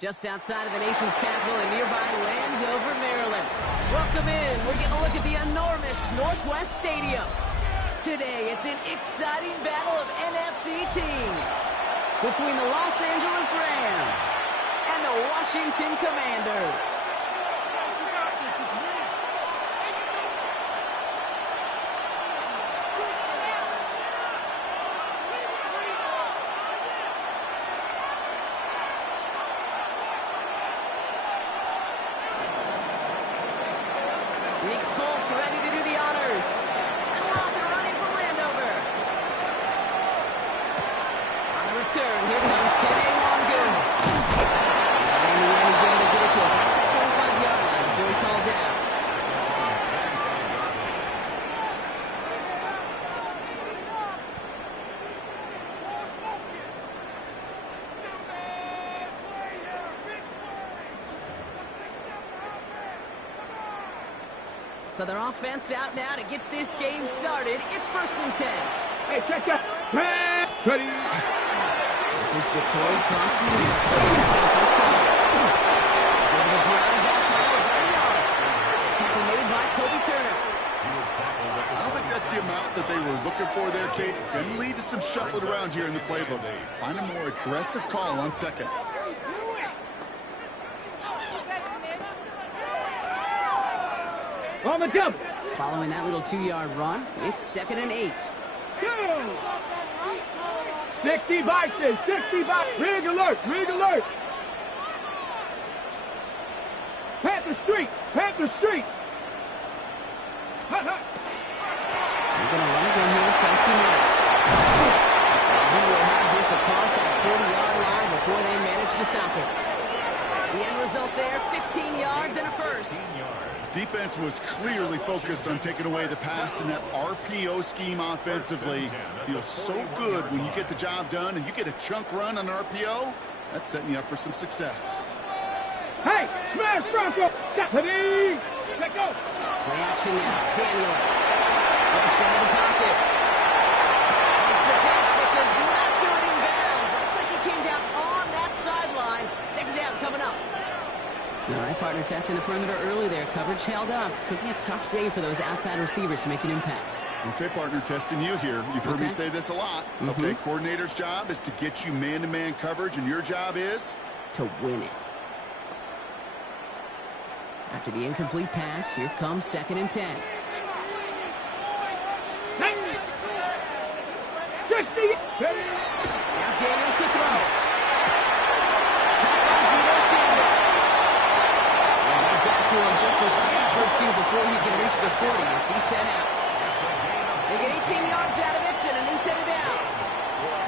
Just outside of the nation's capital in nearby Landover, Maryland. Welcome in. We're going to look at the enormous Northwest Stadium. Today, it's an exciting battle of NFC teams between the Los Angeles Rams and the Washington Commanders. Nick Folk ready to do the honors. And we're off and running for Landover. On the return, here comes Kene Nwangwu. And in the end, he's able to get it to about the 25-yard line before he's hauled down. So their offense out now to get this game started. It's 1st and 10. Hey, check that. Ready. This is Jacory Kroski for the first time. He's able to drive that ball over the yard. Tackle made by Kobe Turner. I don't think that's the amount that they were looking for there, Kate. Going to lead to some shuffling around here in the playbook. Find a more aggressive call on second. On the jump. Following that little 2-yard run, it's 2nd and 8. 60 boxes, 60 boxes. Rig alert, rig alert. Panther Street, Panther Street. They're going to run again here, Kroski right. He will have this across that 40-yard line before they manage to stop it. The end result there, 15 yards and a first. Defense was clearly focused on taking away the pass in that RPO scheme offensively. Feels so good when you get the job done and you get a chunk run on RPO. That's setting you up for some success. Hey, smash Bronco. Ready. Let go. Play action now, Daniels. Rushed into the pocket. Makes the catch, but does not do it in bounds. Looks like he came down on that sideline. 2nd down coming up. All right, partner testing the perimeter early there. Coverage held up. Could be a tough day for those outside receivers to make an impact. Okay, partner, testing you here. You've heard me say this a lot. Okay, coordinator's job is to get you man-to-man coverage, and your job is? To win it. After the incomplete pass, here comes 2nd and 10. 60. Now Daniels to throw. To him just a step or two before he can reach the 40 as he's sent out. They get 18 yards out of it and a new set of downs.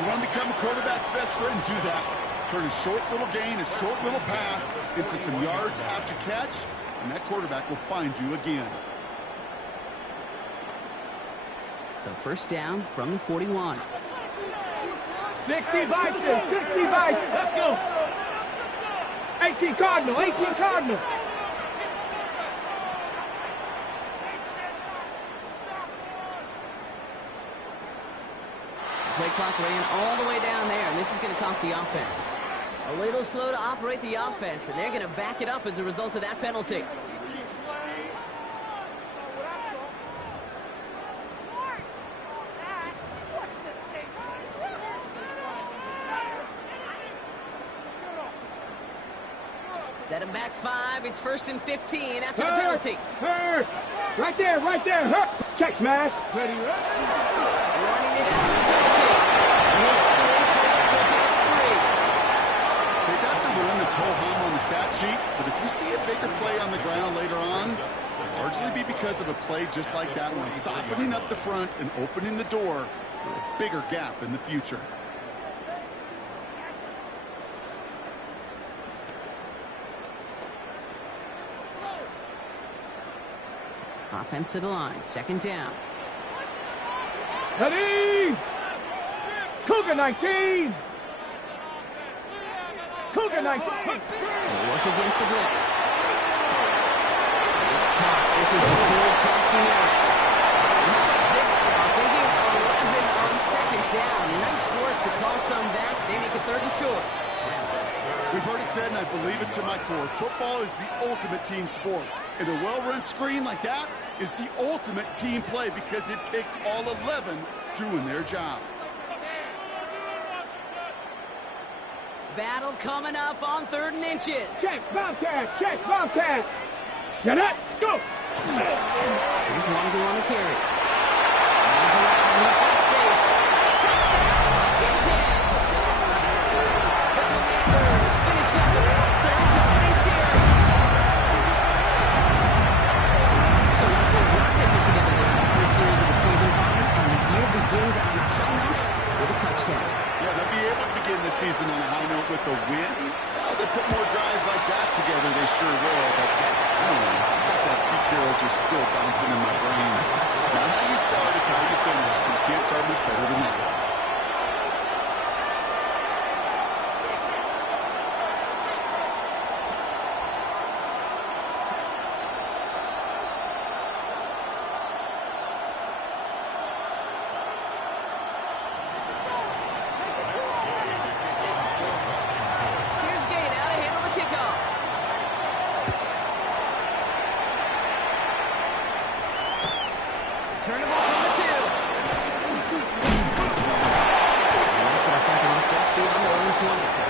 You want to become a quarterback's best friend, do that. Turn a short little gain, a short little pass into some yards after catch, and that quarterback will find you again. So 1st down from the 41. 60 boxes, 60 boxes. Let's go. 18 Cardinal, 18 Cardinal. Play clock ran all the way down there, and this is going to cost the offense. A little slow to operate the offense, and they're going to back it up as a result of that penalty. Set him back 5. It's 1st and 15 after the penalty. Right there, right there. Check smash. Ready. Running it out of the penalty. He'll score for 3. Okay, that's a run that's ho-hum on the stat sheet, but if you see a bigger play on the ground later on, it'll largely be because of a play just like that one, softening up the front and opening the door for a bigger gap in the future. Offense to the line, 2nd down. Ready! Cougar 19! Cougar 19! They work against the blitz. It's caught. This is the third Kroski merit. This thinking 11 on 2nd down. Nice work to call some back. They make it 3rd and short. We've heard it said, and I believe it to my core, football is the ultimate team sport. And a well-run screen like that is the ultimate team play because it takes all 11 doing their job. Battle coming up on 3rd and inches. Check, Bobcat, check, Bobcat. Get it, go. Here's Longo on the carry. Runs around, he's got space. Touchdown, Washington. The Commanders finish up the Boxers' opening series. So nice little drive they put together there in the first series of the season, Connor, and the year begins on a high note with a touchdown. Yeah, they'll be able to begin the season on a high note with a win. Well, they put more drives like that together, they sure will. But I don't know, that Pete Carroll just still bouncing in my brain. It's not how you start, it's how you finish. But you can't start much better than that. Turnable from the 2. And that's going to set them up just beyond their own 20.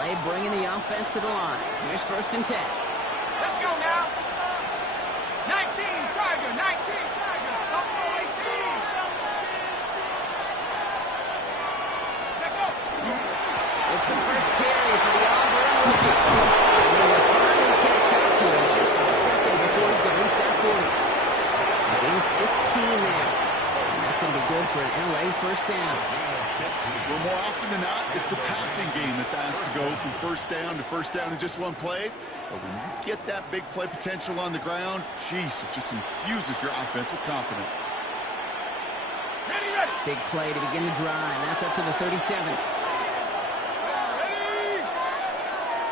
LA bringing the offense to the line. Here's 1st and 10. Let's go now. 19, Tiger, 19, Tiger. Don't go 18. Check up. It's the first carry for the Auburn rookie. They will finally catch up to him just a second before he can reach that 40. Gain 15 there. And that's going to be good for an LA first down. Well, more often than not, it's the passing game that's asked to go from first down in just one play. But when you get that big play potential on the ground, geez, it just infuses your offense with confidence. Ready, ready. Big play to begin the drive. That's up to the 37. Ready.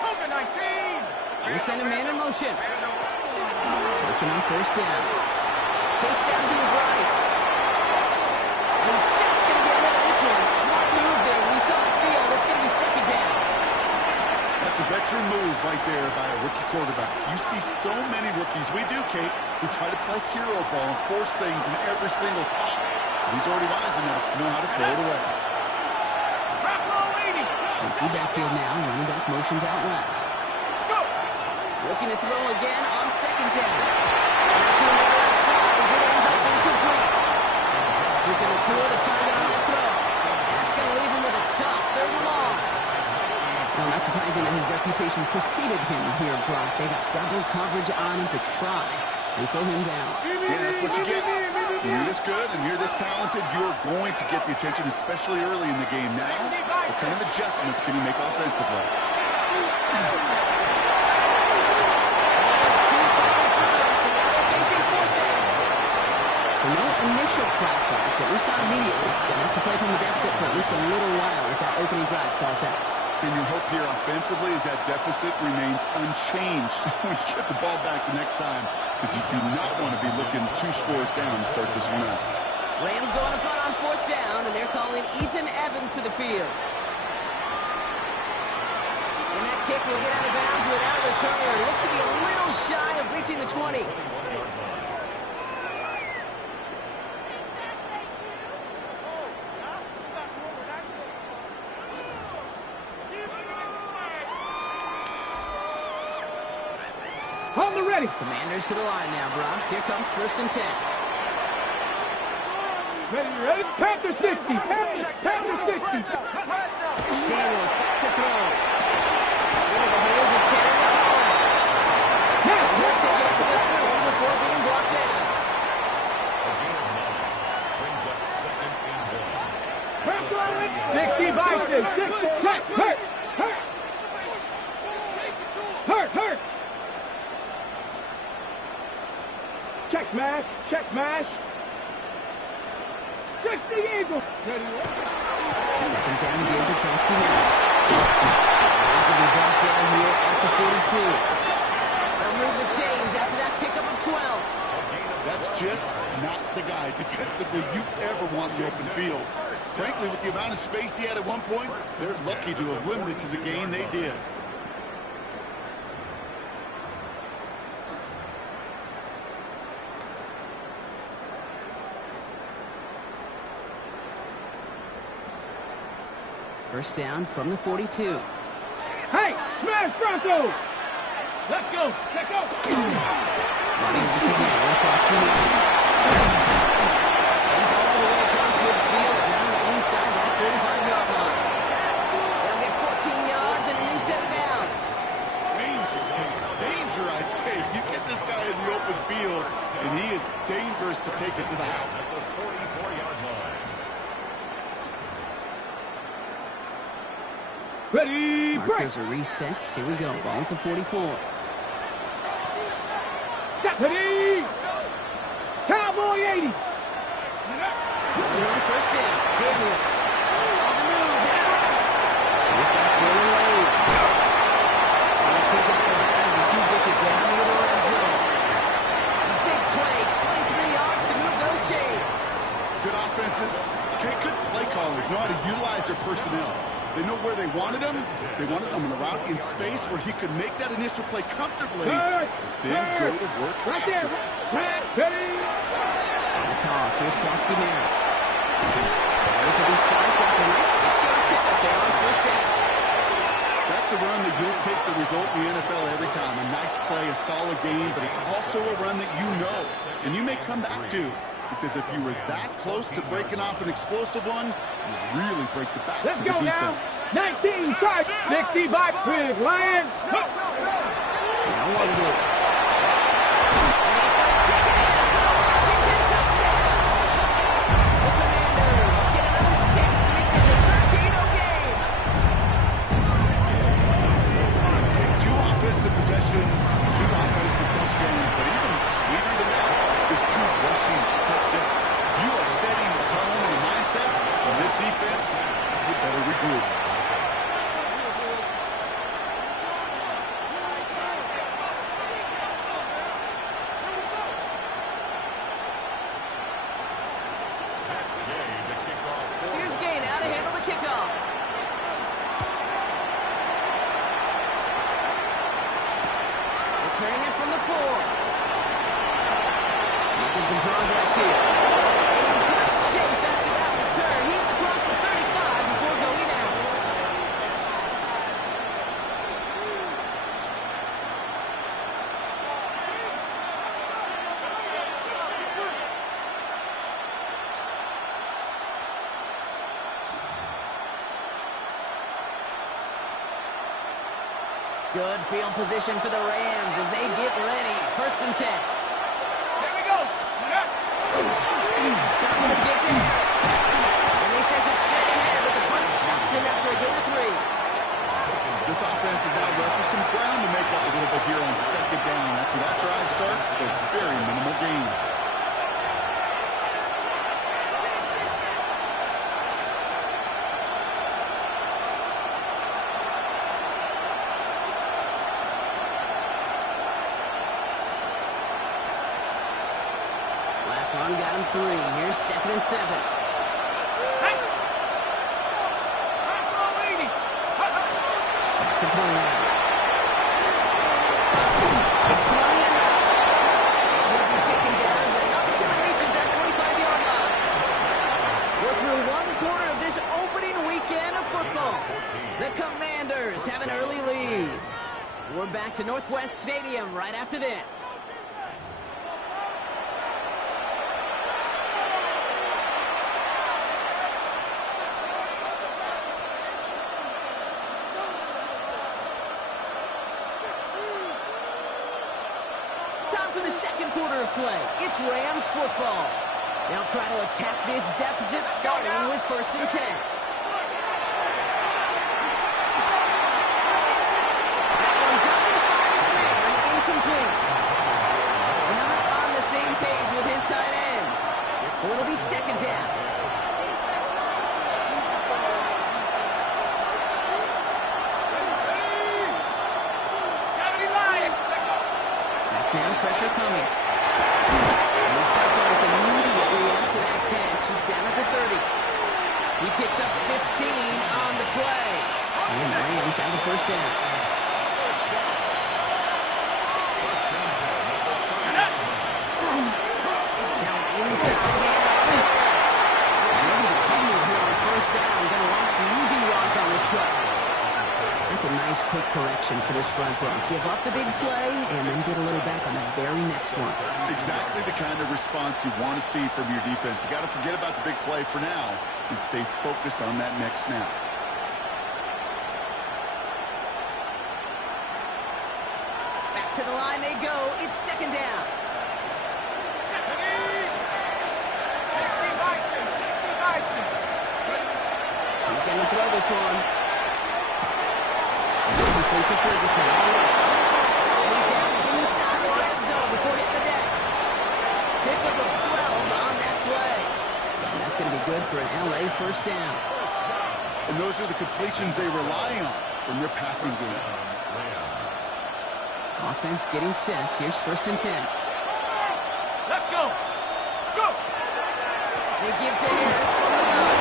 Over 19. They send a man in motion. Working on first down. Chase down to his right. He's just going to get rid of this one. Smart move there. When you saw the field, it's going to be 2nd down. That's a veteran move right there by a rookie quarterback. You see so many rookies, we do, Kate, who try to play hero ball and force things in every single spot. He's already wise enough to know how to throw it away. Empty backfield now. Running back motions out left. Let's go. Looking to throw again on 2nd down. Wrapping the left side as it ends up incomplete. Looking to clear the target on that throw. That's going to leave him with a tough 3rd and long. Well, not surprising that his reputation preceded him here, Brock. They got double coverage on him to try and slow him down. Yeah, that's what you get. When you're this good and you're this talented, you're going to get the attention, especially early in the game. Now, what kind of adjustments can you make offensively? So no initial clapback, at least not immediately. They'll have to play from the deficit for at least a little while as that opening drive stalls out. And your hope here offensively is that deficit remains unchanged when you get the ball back the next time, because you do not want to be looking 2 scores down to start this one out. Rams going to punt on 4th down, and they're calling Ethan Evans to the field. And that kick will get out of bounds without return. It looks to be a little shy of reaching the 20. On the ready. Commanders to the line now, Brock. Here comes 1st and 10. Ready, ready. Panther 60. Panther 60. Daniels back to throw. Into the hands of Terry Hall. He'll take it up to the 30 before being brought down. Brings up 2nd and 1. 60 Bison. 60. Check. Hurt. Hurt. Hurt. Hurt. Check smash. Check smash. Check the Eagle. Ready. Second down here to Krosky Merritt. He's going to be brought down here at the 42. They'll move the chains after that pickup of 12. That's just not the guy defensively you ever want in the open field. Frankly, with the amount of space he had at one point, they're lucky to have limited to the gain they did. First down from the 42. Hey, smash Bronco. Let's go. Let's go. Running this again with Krosky Merritt. He's all the way across midfield, now inside that 35-yard line. They'll get 14 yards and a new set of downs. Danger, danger, I say. You get this guy in the open field, and he is dangerous to take it to the house. The 44-yard line. Ready, break. Markers are reset. Here we go. Ball at the 44. Ready. Cowboy 80. On first down, Daniels. On the move, hit right. He's got Jalen Wade. He's still got the hands as he gets it down into the red zone. A big play, 23 yards to move those chains. Good offenses. Okay, good play callers know how to utilize their personnel. They know where they wanted him. They wanted him in a route in space where he could make that initial play comfortably, then go to work Right after. there. Ready. On the toss, here's Krosky Merritt. This will be stopped after a nice 6-yard pickup there on first down. That's a run that you'll take the result in the NFL every time. A nice play, a solid game, but it's also a run that you know and you may come back to. Because if you were that close to breaking off an explosive one, you really break the backs Let's of the go now. defense. 19 strikes. 60 by Big Lions. Now what do? Washington touchdown. The Commanders get another 6 to make this a 13-0 game. Two offensive possessions, two offensive touchdowns, but even sweeter than that is two rushing touchdowns. You are setting the tone and the mindset on this defense. You better regroup. Here's Gain out to handle the kickoff. Returning it from the 4. Making some progress here. In great shape after that return. He's across the 35 before going out. Good field position for the Rams as they get ready. First and 10. Here we go. Stop with a kick to Harris. And they sent it straight ahead, but the punt stops him after a gain of 3. This offense is now left with some ground to make up a little bit here on second down. After that drive starts with a very minimal gain. Last run got him 3. Here's second and 7. To point out. Throwing him out. He'll be taken down, but not until he reaches that 45-yard line. We're through one quarter of this opening weekend of football. The Commanders have an early lead. We're back to Northwest Stadium right after this. Time for the second quarter of play. It's Rams football. They'll try to attack this deficit starting with first and 10. That one doesn't find its man. Incomplete. Not on the same page now, pressure coming. And he's surprised immediately after that catch. He's down at the 30. He picks up 15 on the play. And the Rams have the first down. Now inside handoff. Maybe the Cardinals here on first down going to wind up losing yards on this play. That's a nice quick correction for this front row. Give up the big play and then get a little back on the very next one. Exactly the kind of response you want to see from your defense. You got to forget about the big play for now and stay focused on that next snap. Back to the line they go. It's second down. 60 Bison, 60 Bison. He's going to throw this one. Complete to Ferguson. And he's down inside the red zone before hitting the deck. Pickup of 12 on that play. And that's going to be good for an LA first down. And those are the completions they rely on from their passing game. Offense getting set. Here's first and 10. Let's go. Let's go. They give to Harris from the gun.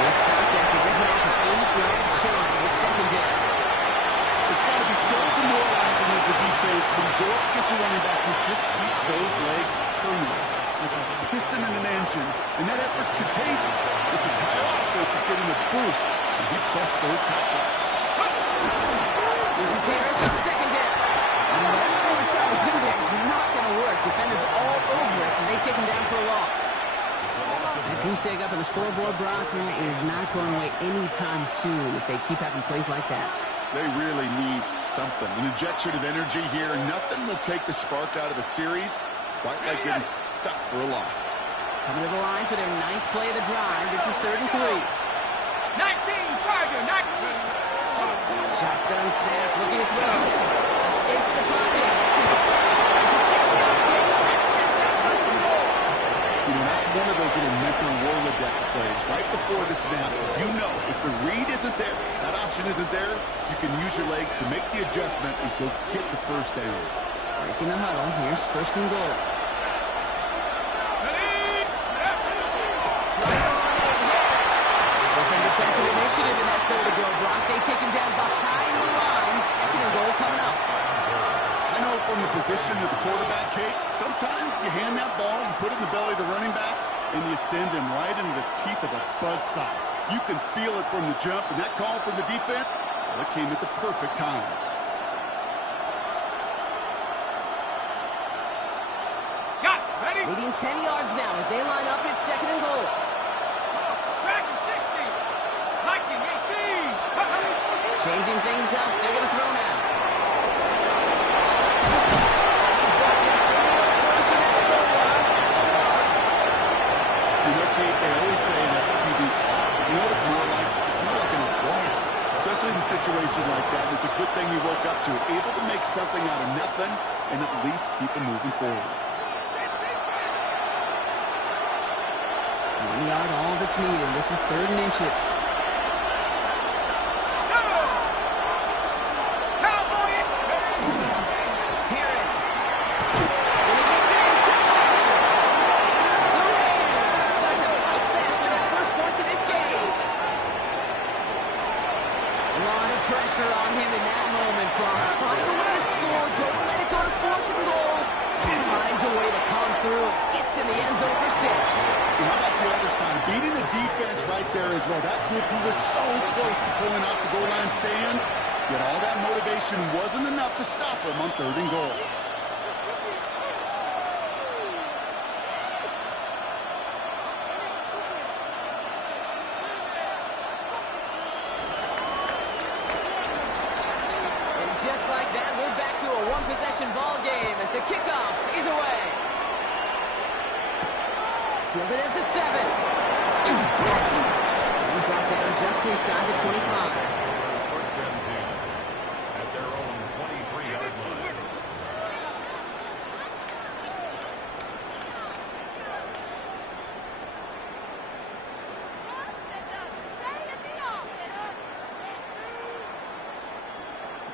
He's sacked after getting off an 8-yard shot. It's second down. It's got to be so demoralizing as a defense when you go up against a running back who just keeps those legs turning like a piston in an engine, and that effort's contagious. This entire offense is getting a boost, and he busts those tackles. This is Harris on second down. And whatever they were trying to do there is not going to work. Defenders all over it, and they take him down for a loss. That goose egg up on the scoreboard, Brock, is not going away anytime soon if they keep having plays like that. They really need something. An injection of energy here. Nothing will take the spark out of a series quite like getting stuck for a loss. Coming to the line for their 9th play of the drive. This is 3rd and 3. 19 Charger, 19. Shotgun snap, looking to throw. Escapes the pocket. It's a 6-yard gain. That sets up first and goal. You know, that's one of those little mental Rolodex plays. Right before the snap, you know if the read isn't there, that option isn't there, you can use your legs to make the adjustment and go get the first down. Breaking the huddle. Here's first and goal. There's some defensive initiative in that goal to go, Brock. They take him down behind the line. Second and goal coming up. I know from the position of the quarterback, Kate, sometimes you hand that ball and put it in the belly of the running back, and you send him right into the teeth of a buzzsaw. You can feel it from the jump, and that call from the defense, well, it came at the perfect time. Got it. Ready? Leading 10 yards now as they line up at second and goal. Track at 60. 19, 18. Changing things up. They're going to throw now. You know, Kate, they always say that QB clock. You know what it's more like? It's more like an alarm. Especially in a situation like that. It's a good thing you woke up to it. Able to make something out of nothing and at least keep it moving forward. 1 yard, all that's needed. This is 3rd and inches. Harris. When he gets in, touchdown! The Rams start to fight back with their first points of this game. A lot of pressure on him in that moment, Brock. Find a way to score. Don't let it go to 4th and goal. He finds a way to come through. Gets in the end zone for 6. And how about the other side? Beating the defense right there as well. That group who was so close to pulling off the goal line stands, yet all that motivation wasn't enough to stop them on 3rd and goal. And just like that, we're back to a one-possession ball game as the kickoff is away. Fielded at the 7. He's brought down just inside the 25. First and 10 at their own 23-yard line.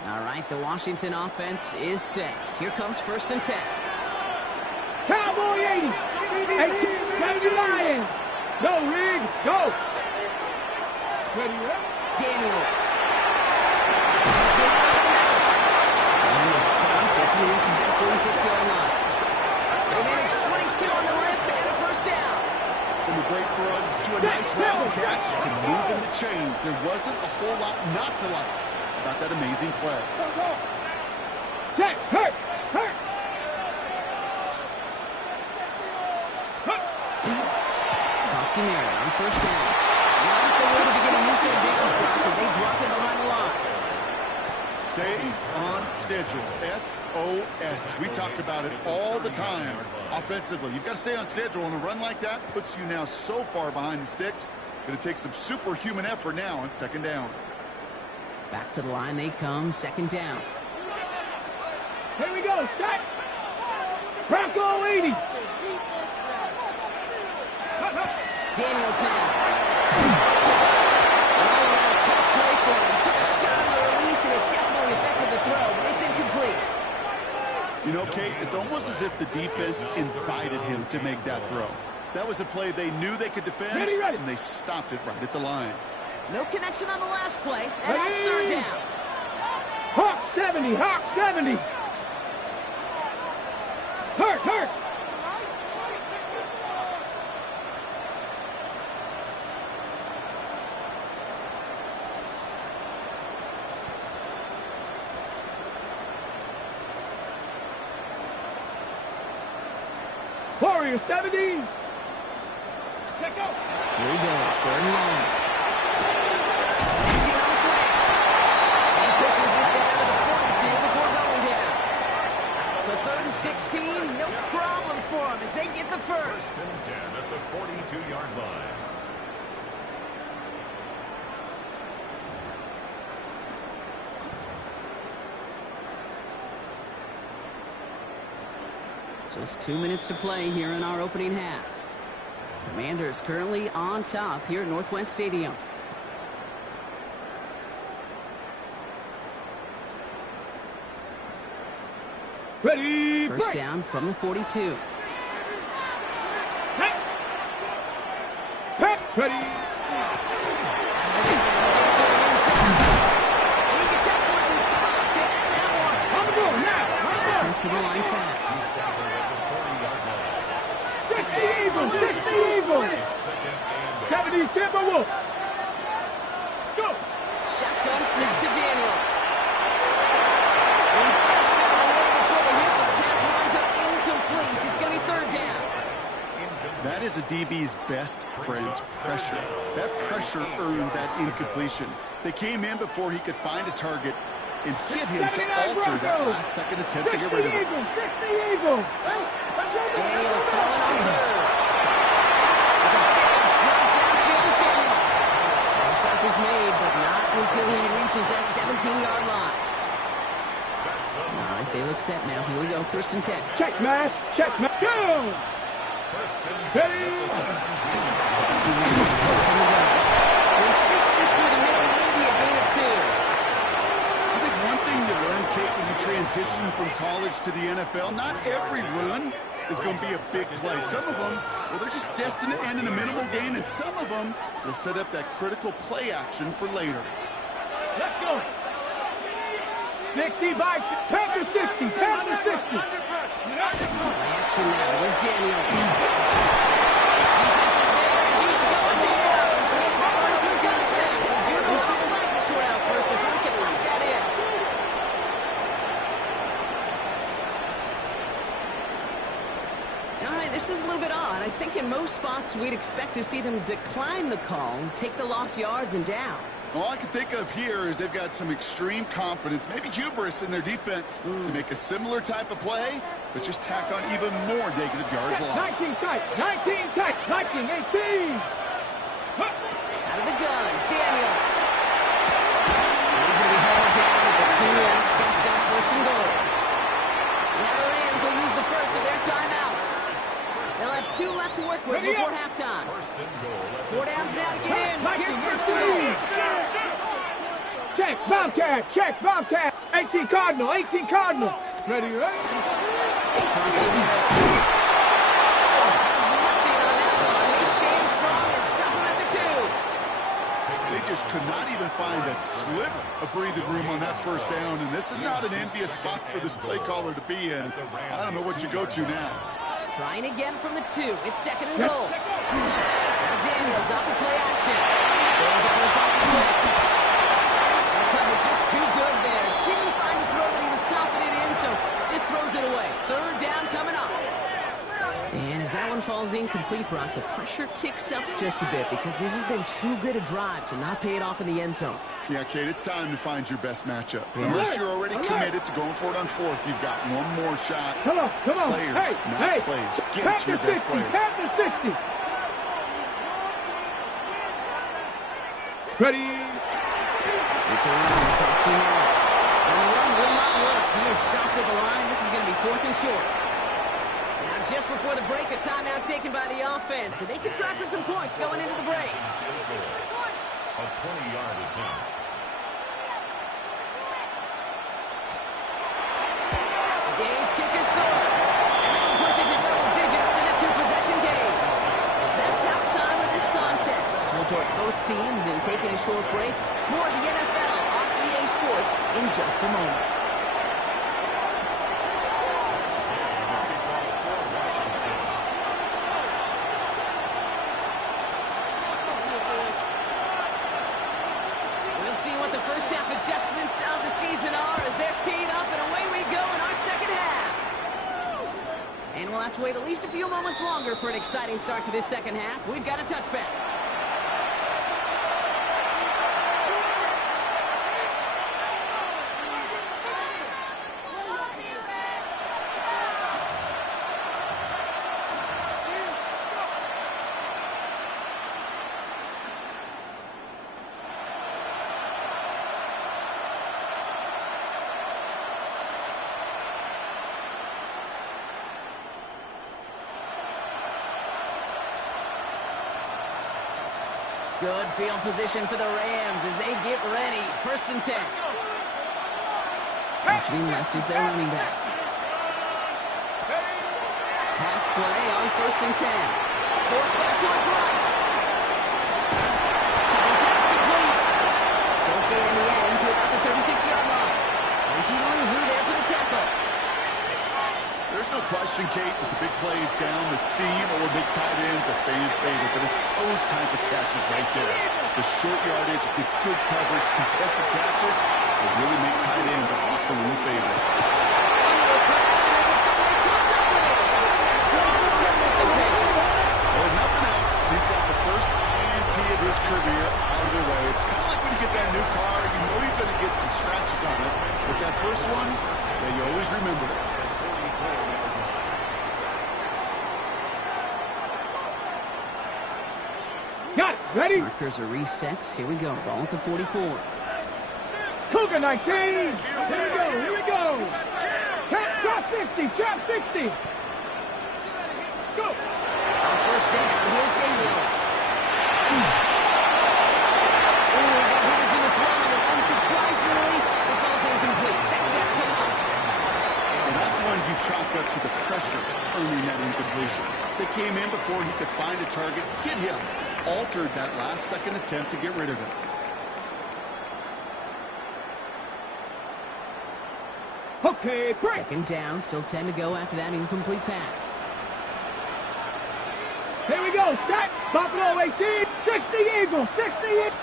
All right, right, the Washington offense is set. Here comes 1st and 10. Cowboy 80. 18, Lions. Go, Rig. Go. Ready, Daniels. And a stop as he reaches that 46-yard line. They manage 22 on the rip and a 1st down. From a great throw to a nice round catch to moving the chains. There wasn't a whole lot not to like about that amazing play. Check. Hurt. Koski-Mary on 1st down. Not the way to begin a new set of downs, Brock, as they drop it behind the line. Stay on schedule. SOS. We talk about it all the time. Offensively, you've got to stay on schedule, and a run like that puts you now so far behind the sticks. Going to take some superhuman effort now on 2nd down. Back to the line they come, 2nd down. Here we go. Check. Bronco 80. Daniels now. All-around tough play for him. Took a shot on the release, and it definitely affected the throw, but it's incomplete. You know, Kate, it's almost as if the defense invited him to make that throw. That was a play they knew they could defend, and they stopped it right at the line. No connection on the last play, and that's 3rd down. Hawk 70. Hurt. Warrior 70. Check out. Here he goes, 3rd and long. Easy on the slant. And pushes this down to the 42 before going down. So 3rd and 16, no problem for him as they get the 1st. 1st and 10 at the 42-yard line. Just 2 minutes to play here in our opening half. Commanders currently on top here at Northwest Stadium. Ready. 1st down from the 42. Ready. On the board now. Defensive line fast. 60 Eagles. 70 Timberwolves. Go. Shotgun snap to Daniels. And just got away before the hit, but the pass winds up incomplete. It's going to be 3rd down. That is a DB's best friend, pressure. That pressure earned that incompletion. They came in before he could find a target and hit him to alter that last-second attempt to get rid of it. 60 Eagles. Daniels throwing on 3rd. It's a big shot downfield to Samuel. The stop is made, but not until he reaches that 17-yard line. All right, they look set now. Here we go, 1st and 10. Check mass. Go. Ready. He sneaks this through the middle, maybe a gain of 2. I think one thing you learn, Kate, when you transition from college to the NFL, not every run is going to be a big play. Some of them, well, they're just destined to end in a minimal gain, and some of them will set up that critical play action for later. Let's go. 60 by Panther 60. Panther 60. Play action now with Daniels. Defense is there. He's going down. Roberts, we've got a sack. Do the long flag to sort out first before we can lock that in. All right, this is a little bit odd. I think in most spots we'd expect to see them decline the call and take the lost yards and down. All I can think of here is they've got some extreme confidence, maybe hubris in their defense to make a similar type of play, but just tack on even more negative yards lost. 19 tight. 19 tight. 19, 18. Out of the gun, Daniels. He's going to be held down at the 2, and it sets up 1st and goal. Now the Rams will use the first of their timeouts. They'll have 2 left to work with before halftime. 1st and goal. 4 downs now to get in. Here's 1st and goal. Check, Bobcat. 18 Cardinal, 18 Cardinal. Ready, ready? Cross the territory. Nothing on that one. They stand strong and stop him at the 2. They just could not even find a sliver of breathing room on that first down, and this is not an envious spot for this play caller to be in. I don't know what you go to now. Trying again from the 2. It's 2nd and goal. Now Daniels off the play action. Goes out of the pocket quick. The cover just too good there. Didn't find the throw that he was confident in, so just throws it away. 3rd down coming up. And as that one falls incomplete, Brock, the pressure ticks up just a bit because this has been too good a drive to not pay it off in the end zone. Yeah, Kate, it's time to find your best matchup. Unless you're already committed to going for it on 4th, you've got one more shot. Come on. Players, not plays. Get it to your best player. Tap the 60. Ready? It's around across the out. And the run will not work. He is soft at the line. This is going to be 4th and short. Now just before the break, a timeout taken by the offense. And they can try for some points going into the break. A 20-yard attempt. Gaines kick is good. And that'll push it to double digits in a 2-possession game. That's halftime of this contest. We'll join both teams in taking a short break. More of the NFL on EA Sports in just a moment. We'll see what the first half adjustments of the season are as they're teed up, and away we go in our second half. And we'll have to wait at least a few moments longer for an exciting start to this second half. We've got a touchback. Good field position for the Rams as they get ready. 1st and 10. Motioning left is their running back. Pass play on 1st and 10. Force left to his right. Second pass complete. Short gain in the end to about the 36-yard line. Frankie Louvu there for the tackle. There's no question, Kate, that the big plays down the seam or big tight ends a fan favorite, but it's those type of catches right there. The short yardage, gets good coverage, contested catches, will really make tight ends a locker-room favorite. Well, nothing else. He's got the first INT of his career out of the way. It's kind of like when you get that new car, you know you're going to get some scratches on it, but that first one, yeah, you always remember it. Got it. Ready? Markers are reset. Here we go. Ball at the 44. Cougar 19. Here we go. Trap 60. Trap 60. Go. On 1st down, here's Daniels. That hit is in his line, and unsurprisingly, it falls incomplete. 2nd down coming up. And that's when you chalk up to the pressure earning that incompletion. They came in before he could find a target, hit him, altered that last-second attempt to get rid of it. Okay, break. 2nd down, still 10 to go after that incomplete pass. Here we go. Set. Buffalo 18. 60 Eagles. 60 Eagles.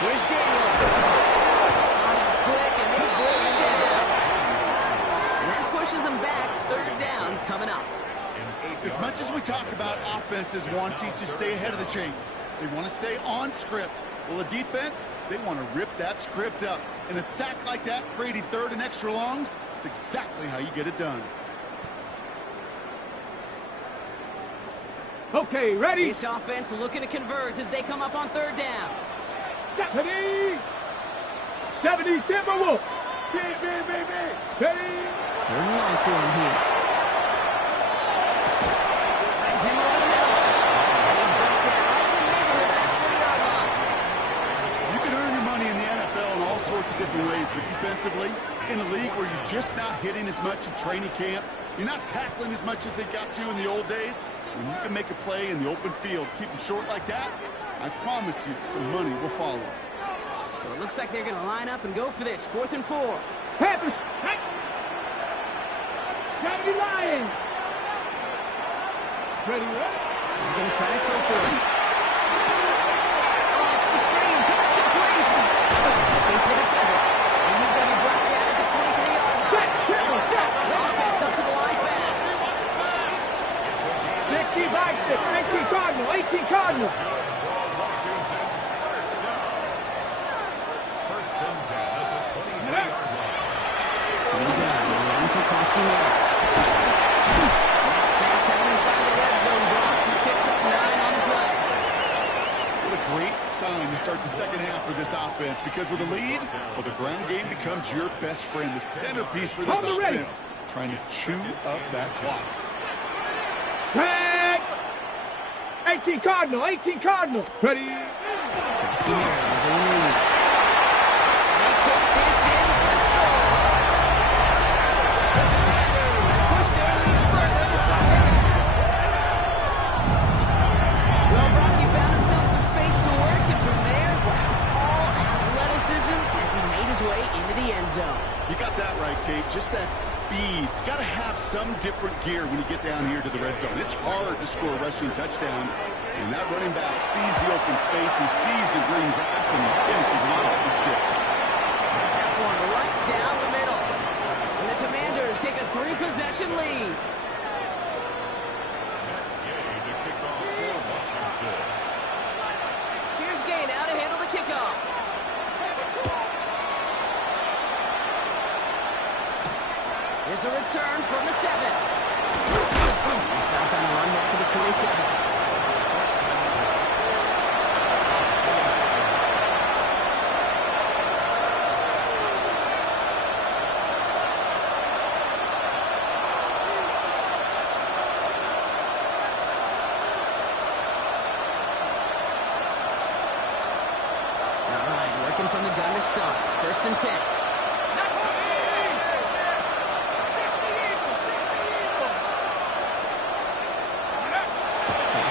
Here's Daniels. On him quick, and they bring him down. And that pushes them back. 3rd down coming up. As much as we talk about offenses wanting to stay ahead of the chains, they want to stay on script. Well, the defense, they want to rip that script up. And a sack like that, creating 3rd and extra longs, it's exactly how you get it done. Okay, ready? This offense looking to converge as they come up on 3rd down. 70 Timberwolves. Ready? 3rd and long for him here. Finds him over the middle. And he's brought down right in the neighborhood of that 40-yard line. You can earn your money in the NFL in all sorts of different ways, but defense offensively in a league where you're just not hitting as much in training camp. You're not tackling as much as they got to in the old days. When you can make a play in the open field, keep them short like that, I promise you some money will follow. So it looks like they're going to line up and go for this. 4th and 4. Panthers, hey! 70 Lions! Ready, They're going to try to throw for him. Oh, it's the screen. Pass complete. Escapes the defender. And he's going to be brought down at the 23-yard line. Offense up to the line pass. 16 Vikings, 19 Cardinal, 18 Cardinal. Washington, first and 10 at the 23-yard line. Here we go. Run for Koski Merritt. Sam coming inside the red zone block. He picks up 9 on the play. What a great sign to start the second half for this offense, because with a lead, well, the ground game becomes your best friend, the centerpiece for this offense, trying to chew up that clock. Tag! 18 Cardinal, 18 Cardinal. Ready? Koski Merritt is in the lead. They take this in for the score. Commanders push their lead further to 7. Well, Brock, he found himself some space to work, and from there, wow, all athleticism as he made his way into the end zone. You got that right, Kate. Just that speed. You got to have some different gear when you get down here to the red zone. It's hard to score rushing touchdowns, and that running back sees the open space, he sees the green grass, and finishes it off for 6. That one right down the middle. And the Commanders take a 3-possession lead. Gay to kick off for Washington. Here's Gay now to handle the kickoff. Here's a return from the 7. He stopped on the run back at the 27. All right, working from the gun to Suggs. 1st and 10.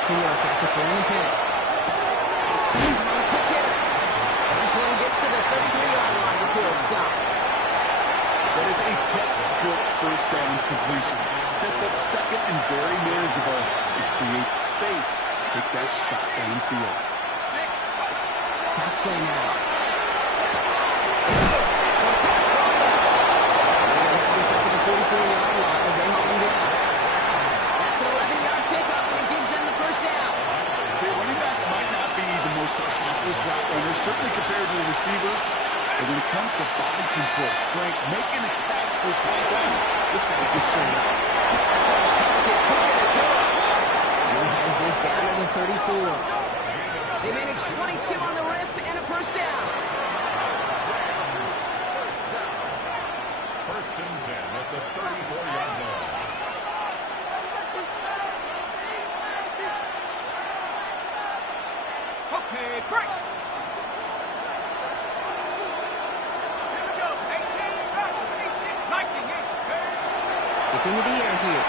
To work after throwing the pick. He's on a quick hitter. This one gets to the 33-yard line before it's stopped. That is a textbook first down completion. Sets up second and very manageable. It creates space to take that shot downfield. Pass play now. So pass ball up. They're going to have this up at the 44-yard line as they hold him down. That's an 11-yard pickup, and it gives them the first down. Okay, running backs might not be the most accomplished route runners, certainly compared to the receivers. But when it comes to body control, strength, making a catch through contact, this guy just showed up. That's on target, quicker to kill. And he has this down to the 34. They managed 22 on the rip and a first down. First and 10 at the 34-yard line. Okay, break. Here we go. 18, Lightning, 18. Sticking with the air here.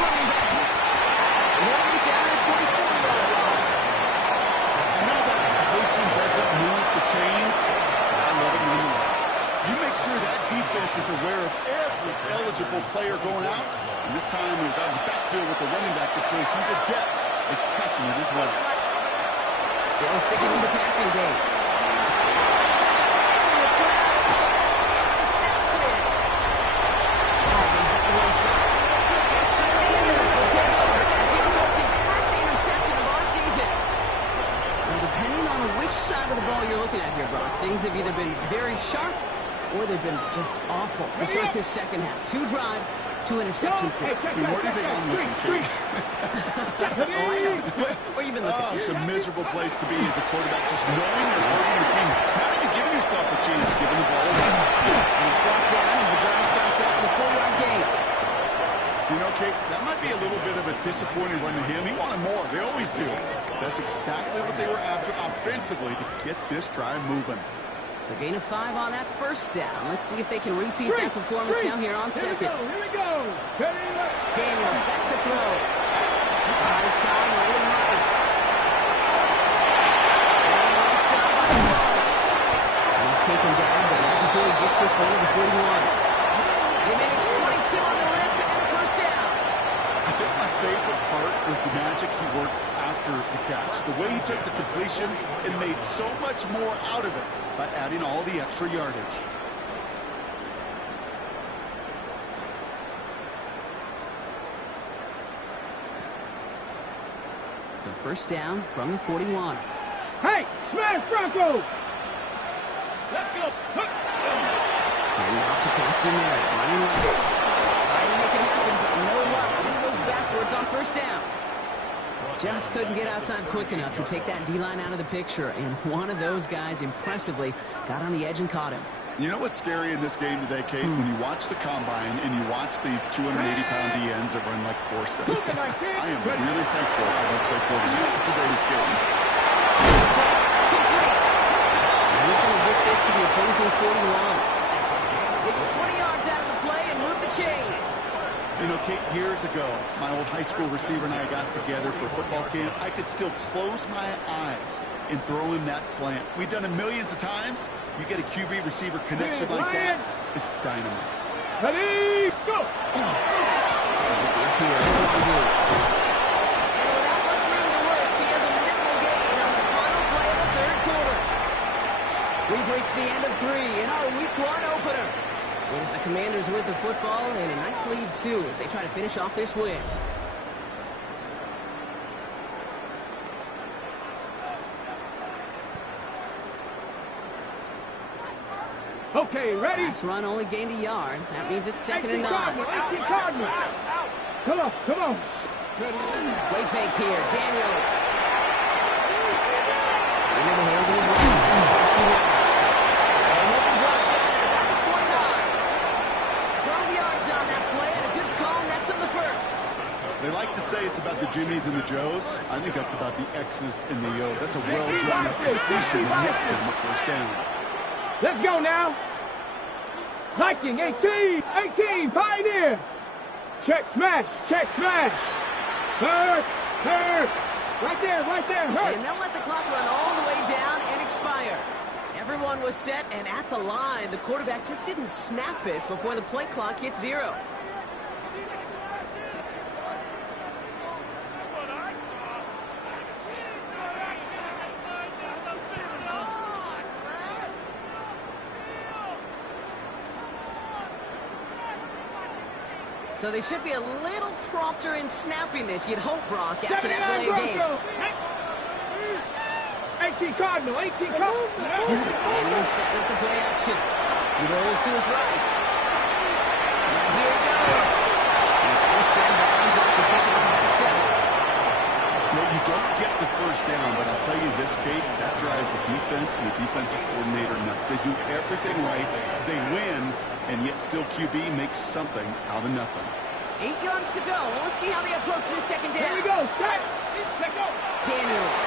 Running back. Running down at 24-yard line. I know that completion doesn't move the chains, but I love it nonetheless. You make sure that defense is aware of every eligible player going out, and this time is out of the backfield with the running back that shows he's adept at catching it as well. Still sticking with the passing game. Intercepted. Hopkins at the one side. And Commanders will take over as he puts his first interception of our season. Now, depending on which side of the ball you're looking at here, Brock, things have either been very sharp or they've been just awful to start this second half. 2 drives, 2 interceptions now. I mean, where do you think I'm looking, Kate? Oh, I know. Where you been looking? Oh, it's a miserable place to be as a quarterback, just knowing you're holding your team, not even giving yourself a chance, giving the ball away. And he's brought down as the drive starts out with a 4-yard gain. You know, Kate, that might be a little bit of a disappointing run to him. He wanted more. They always do. That's exactly what they were after offensively to get this drive moving. So gain of 5 on that first down. Let's see if they can repeat that performance now here on second. Here we go. Daniels back to throw. This time, rolling right. Rolling right side by the ball. And he's taken down, but not before he gets this one to the 41. They managed 22 on the rip and a first down. I think my favorite part was the magic he worked after the catch. The way he took the completion and made so much more out of it by adding all the extra yardage. So first down from the 41. Hey, smash Bronco! Let's go. Handing off to Pascal Merritt, running right. Trying to make it happen, but no luck. This goes backwards on first down. Just couldn't get outside quick enough to take that D-line out of the picture, and one of those guys impressively got on the edge and caught him. You know what's scary in this game today, Kate? When you watch the combine and you watch these 280-pound DNs that run like forceps. I am really thankful I don't play quarterback in today's game. Complete. And he's going to get this to the opposing 41. They get 20 yards out of the play and move the chains. You know, Kate, years ago, my old high school receiver and I got together for football camp. I could still close my eyes and throw him that slant. We've done it millions of times. You get a QB receiver connection like that, it's dynamite. Ready, go! And without much room to work, he has a minimal gain on the final play of the third quarter. We've reached the end of 3 in our Week 1 opener. It is the Commanders with the football and a nice lead, too, as they try to finish off this win. Okay, ready? Last run only gained a yard. That means it's 2nd and 9. 18 Cardinals. Come on, come on. Play fake here. Daniels. Into the hands of his running. They like to say it's about the Jimmies and the Joes. I think that's about the X's and the O's. That's a well-drawn up completion that hits them the first down. Let's go now. Viking, 18, Pioneer. Check smash. Hurt. Right there, hurt. And they'll let the clock run all the way down and expire. Everyone was set and at the line. The quarterback just didn't snap it before the play clock hit 0. So they should be a little prompter in snapping this, you'd hope, Brock, after that delay of game. 18 Cardinal. And he's set with the play action. He rolls to his right. And here he goes. His first down bounds after picking up at 7. Well, you don't get the first down, but I'll tell you this, Kate, that drives the defense and the defensive coordinator nuts. They do everything right. They win. And yet still QB makes something out of nothing. 8 yards to go. Let's see how they approach this second down. Here we go. Check. Go. Daniels.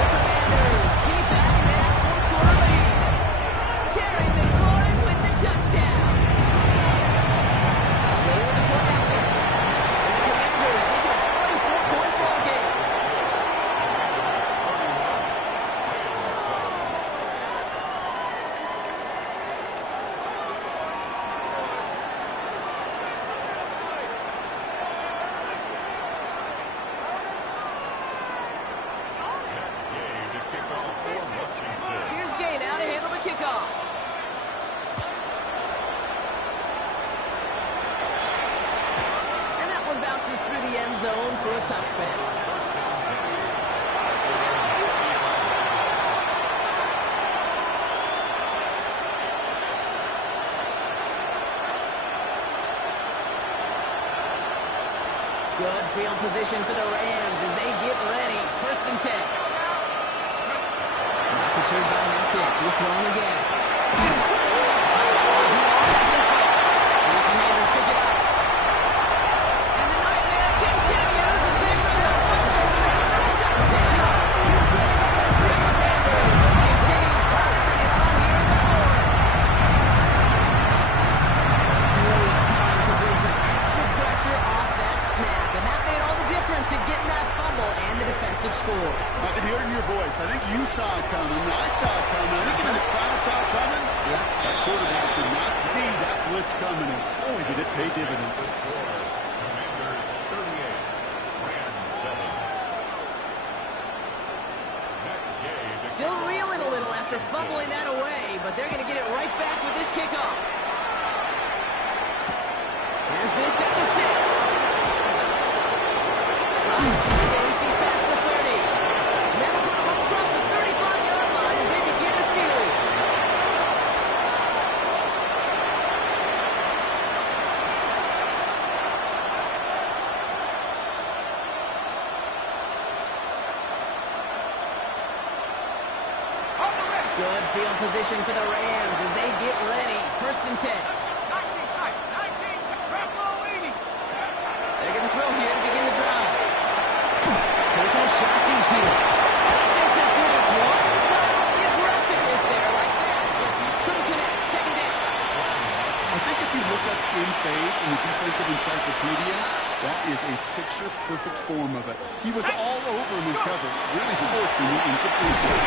The Commanders keep adding that fourth-quarter lead. Terry McLaurin with the touchdown. They were the possession. And the Commanders make it a 24-point ball game. Here's Gay now to handle the kickoff. And that one bounces through the end zone for a touchback. Good field position for the Rams as they get ready. 1st and 10. Not to turn by that kick. He's thrown again. And the Commanders pick it up. And the nightmare continues as they bring up think you saw it coming. I saw it coming. I think even the crowd saw it coming. Yeah. That quarterback did not see that blitz coming. And boy, did it pay dividends. Commanders 38, Rams 7. Still reeling a little after fumbling that away, but they're going to get it right back with this kickoff. As this at the 6. He's past the 30. Now put him up across the 35-yard line as they begin to seal it. Good field position for the Rams as they get ready. 1st and 10. 19 tight. 19 tight. Rambo leading. They're going to throw here to begin the drive. Taking a shot deep here. That's incomplete. It's one at a time. The aggressiveness there like that, but couldn't connect. 2nd down. I think if you look up in phase in the defensive encyclopedia, that is a picture-perfect form of it. He was all over him in coverage, really forcing the incompletion.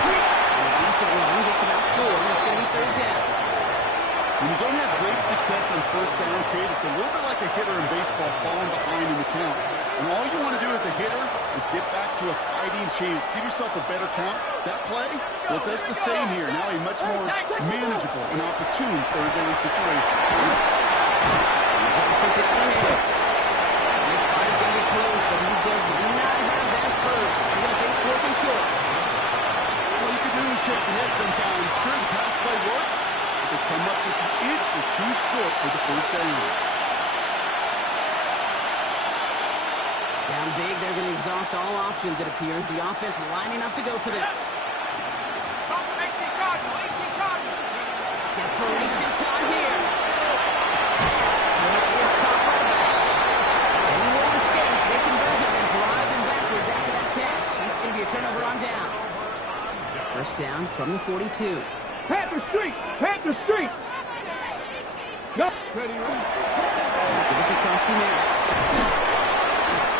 A decent run gets about 4, and it's going to be 3rd down. When you don't have great success on 1st down, Kate, it's a little bit like a hitter in baseball falling behind in the count. And all you want to do as a hitter is get back to a fighting chance. Give yourself a better count. That play, well, it does the same here. Now a much more manageable and opportune 3rd down situation. Drops it down and hits. This spot is going to be closed, but he does not have that first. They're going to face 4th and short. Well, you can really shake your head sometimes. Sure, the pass play works, but they come up just an inch or 2 short for the 1st down. Down big, they're going to exhaust all options, it appears. The offense lining up to go for this. 18 Cardinals. 18 Cardinals. Desperation time here. It is caught by the back. And he won't escape. They convert him and drive him backwards after that catch. It's going to be a turnover on downs. 1st down from the 42. Panther Street. Panther Street. Go. Ready. Give it to Krosky Merritt.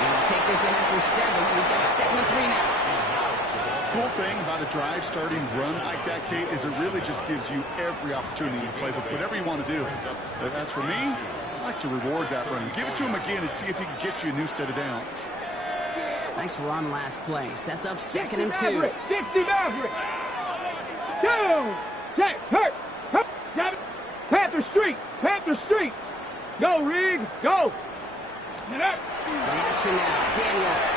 And they'll take this in after 7. We've got 2nd and 3 now. Cool thing about a drive starting run like that, Kate, is it really just gives you every opportunity to play with whatever you want to do. But as for me, I like to reward that run. Give it to him again and see if he can get you a new set of downs. Nice run last play. Sets up 2nd and 2. 60 Maverick. Down. Check. Hurt. Hurt. Got it. Panther Street. Panther Street. Go, Rig. Go. Get up. The action now. Daniels.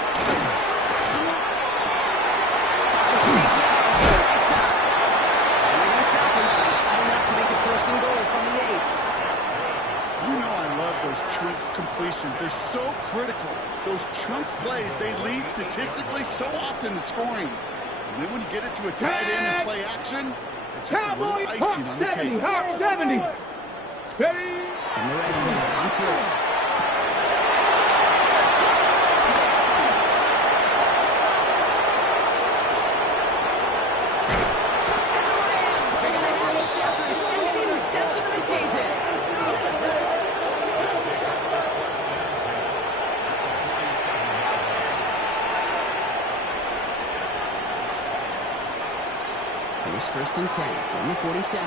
Right side. And they're going to stop him. Not enough to make it 1st and goal from the 8. You know I love those chunk completions. They're so critical. Those chunk plays, they lead statistically so often to scoring. And then when you get it to a tight end and play action, it's just a little icing on the cake. 70. Ready. And the red zone on 1st. And the Rams are going to have it after his 2nd interception of the season. Here's 1st and 10 from the 47.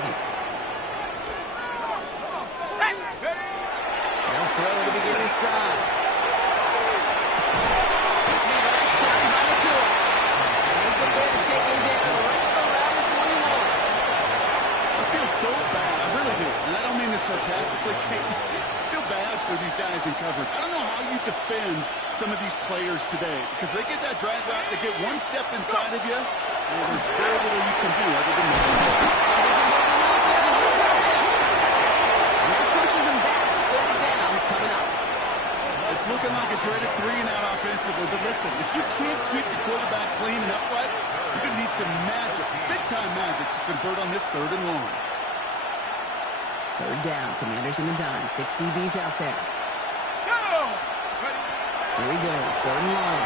They'll throw to begin this drive. It's made right side by McCoy. And they get there to take him down right around the 41. I feel so bad. I really do. And I don't mean this sarcastically, Kate. I feel bad for these guys in coverage. I don't know how you defend some of these players today because they get that drag route, they get one step inside of you, and there's very little you can do other than make it. It's looking like a dreaded 3-and-out offensively, but listen, if you can't keep the quarterback clean and upright, you're going to need some magic, big-time magic to convert on this 3rd and long. 3rd down, Commanders in the dime, 6 DBs out there. Go. Here he goes, 3rd and long.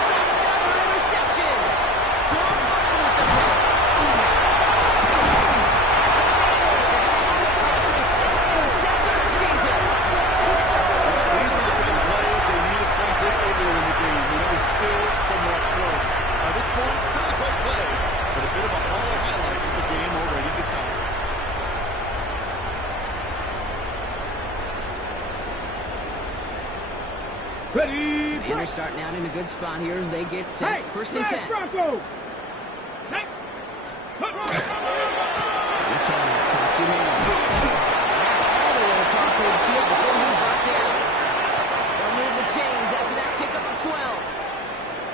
It's another interception. Good work with the play. These were the kind of plays they needed, frankly, earlier in Ready. Commanders starting out in a good spot here as they get set. Hey, First and 10. Bronco. Hey. All the way across midfield before he's brought down. They'll move the chains after that pickup of 12.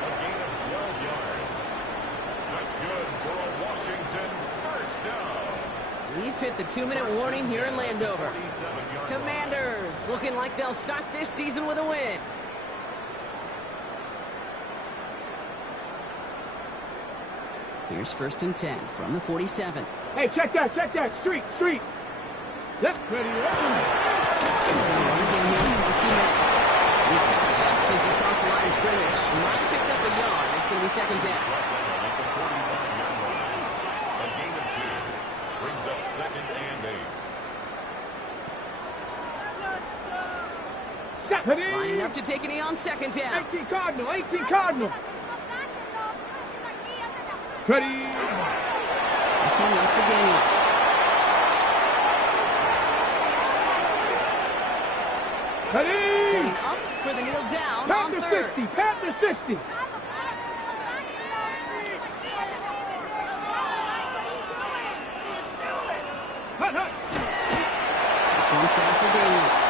A gain of 12 yards. That's good for a Washington first down. We've hit the 2-minute warning here in Landover. 47-yard Commanders looking like they'll start this season with a win. Here's first and 10 from the 47. Hey, check that. Street. Left. Ready. Run again here. He's got just as he crossed the line of scrimmage. Might have picked up a yard. It's going to be second down. at the 45-yard line. A gain of 2 brings up second and 8. Ready. Lining up to take a knee on second down. 18 Cardinal. Ready. This one left for Daniels. Ready. Setting up for the kneel down on Panther third. 60. Panther 60. Hut. This one set up for Daniels.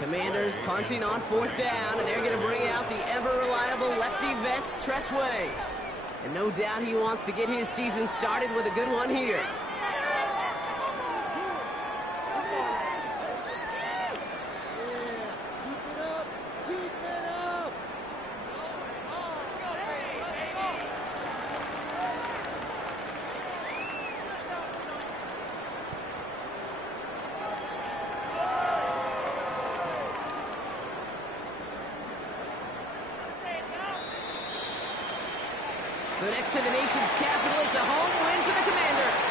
Commanders punting on fourth down, and they're going to bring out the ever-reliable lefty vet, Tressway. And no doubt he wants to get his season started with a good one here. So next to the nation's capital, it's a home win for the Commanders.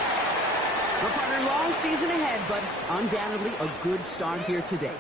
We're partner long season ahead, but undoubtedly a good start here today.